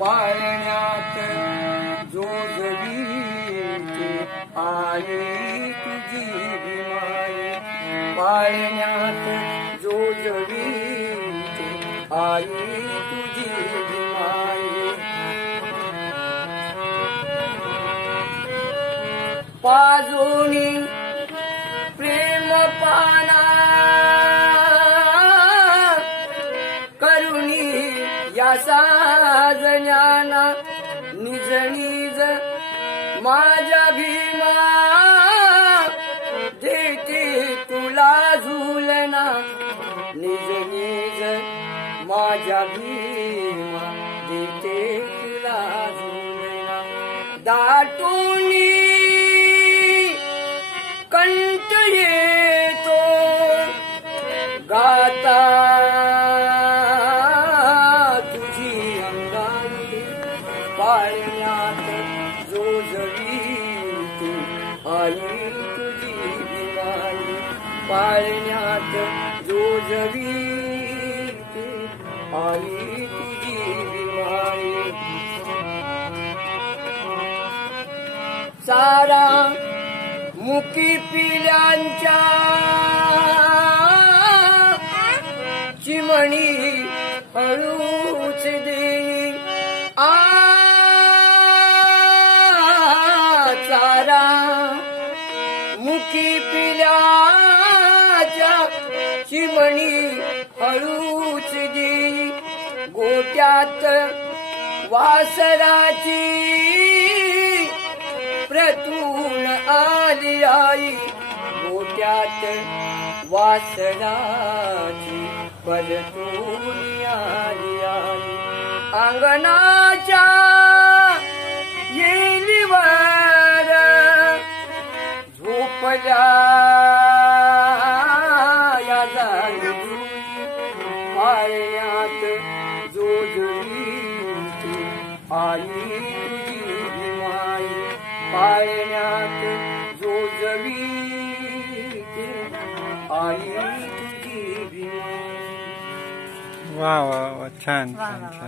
पाळण्यात जोजवीते आई तुझी माई, पाळण्यात जोजवीते आई तुझी माई. पाजोनी प्रेम पाना करुणी या साजण्याना, निज निज माझ्या भीमा देते तुला झुलना, निज निज माझ्या भीमा देते तुला झुलना. दाटूनी कंठ येतो गाता तुझी अंगाई, पाळण्यात जोजवीते आई तुझी माई, पाळण्यात जोजवीते आई तुझी माई. सारा मुकी पिल्यांच्या चिमणी हळूच देई, चारा मुकी पिल्याच्या चिमणी हळूच देई. गोट्यात वासराची प्रतून आली आई, गोट्यात वासराची परतून आली आई. अंगणाच्या येलीवर झोपल्या या जाई, पाळण्यात जोजवीते आई तुझी माई, पाळण्यात जोजवीते आई तुझी माई. वा वा वा, छान छान छान.